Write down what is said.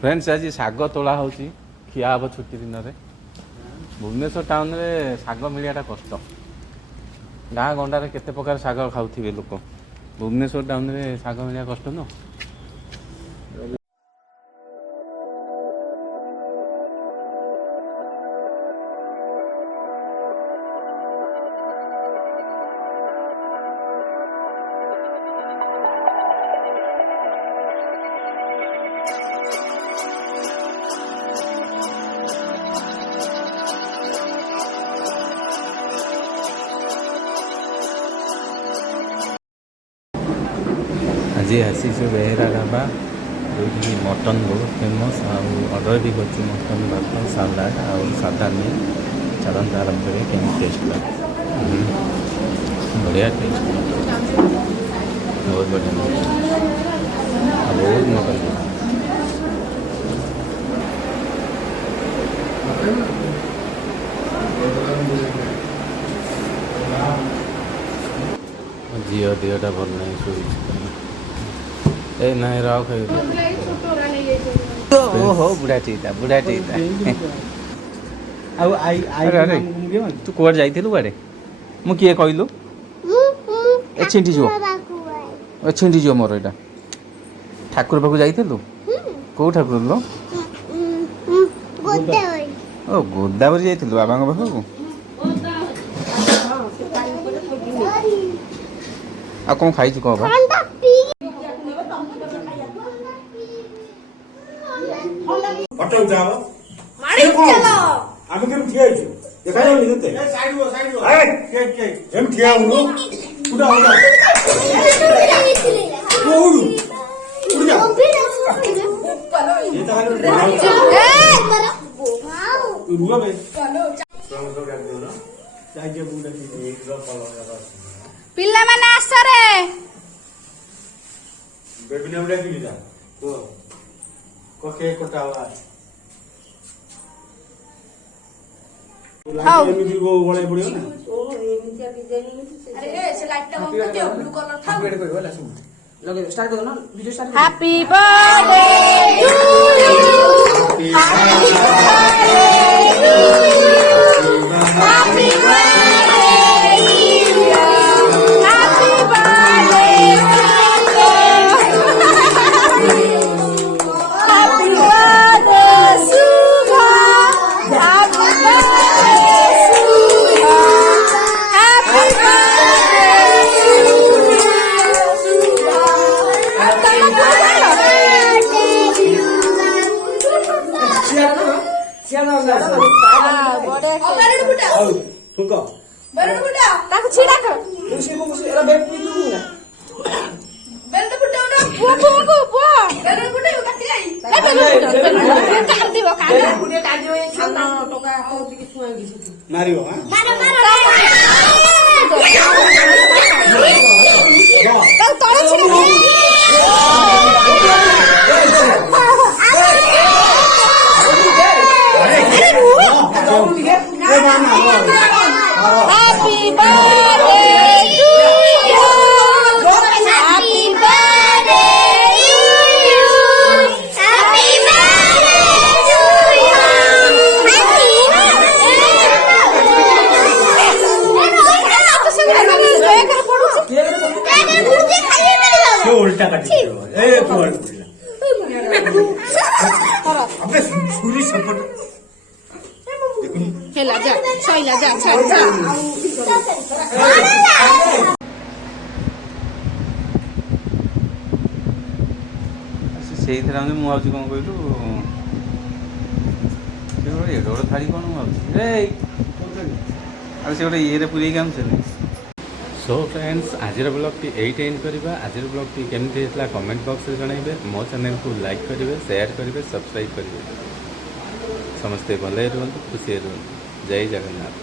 Friends आज शाग तोला हो खिया हम छुट्टी दिन में भुवनेश्वर टाउन रे शाग मिलियाटा कष्ट गाँ गंडारे केते प्रकार शाग खाऊे लोक भुवनेश्वर टाउन रे शाग मिलिया कष्ट न आज आसीचु बेहेरा ढाबा जो मटन बहुत फेमस आर्डर भी कर मटन भात सालाड और सादा मील चलते आरम्भ करें कहीं टेस्ट बढ़िया टेस्ट बहुत बढ़िया बहुत मटन झील देहटा भल नहीं शोच ए नहीं राव खाई ओहो बुढ़ा चीता अरे तू कुआड़ जाइथिलु बारे मु किए कहलु ए छिंटी जो मोर एटा ठाकुर पाखु जाइथिलु को ठाकुर लो ओ गोदावरी जाइथिलु बाबांग पाखु आ कौन खाई कह पटल जाओ मारी चलो आमे केम ठिया छु देखा जाउ निते ए साइड हो ए के हम ठिया हु उडा कोडू उडा ये तो हालो ए मरा वाओ रुआ बे चलो तो कर दो ना जाके बुडा की एक रो पलो पिल्ला माने आसरे बेबी ने उडा की जा को के कोटा हुआ हां एमिति को बळे पडियो ना ओ एमिति डिजाइन अरे ए से लाइट टा बंद कर दियो ब्लू कलर था वेट करियो होला सुन लगे स्टार्ट कर दो ना video start happy birthday to you happy birthday सुनको बरड बुटा ताको छिडा कर तुसी को कुछ एरा बैठ पिलु ना बेल्ट बुटा ना पो बेल्ट बुटा यो काटी आई ए बेल्ट बुटा काट दिबो बुटा काट दिबो ए छाना टका को दिके छुआ गिसी मारियो हां मारो तो तळे छिडा Happy birthday to you. Happy birthday to you. Happy birthday to you. क्यों उल्टा काट दियो ए कोड अबे छुरी सपोर्ट हेला जा सइला जा जा ସେଇଥିରେ ଆମେ ମୁଁ ଭାବୁଛି କ'ଣ କହିଲୁ ସେ ଗୋଟେ ଏଡ଼େ ବଡ଼ ଥାଳି କ'ଣ ମୁଁ ଭାବୁଛି ଆଉ ସେ ଗୋଟେ ଇଏରେ ପୁରେଇକି ଆଣୁଛନ୍ତି। सो फ्रेंड्स आज ब्लॉग एट एंड करवा आज ब्लॉग केमती होता कमेंट बॉक्स में जनइबे मो चैनल को लाइक करेंगे शेयर करेंगे सब्सक्राइब करेंगे समस्ते भले रुहतु खुशी रुहतु जय जगन्नाथ।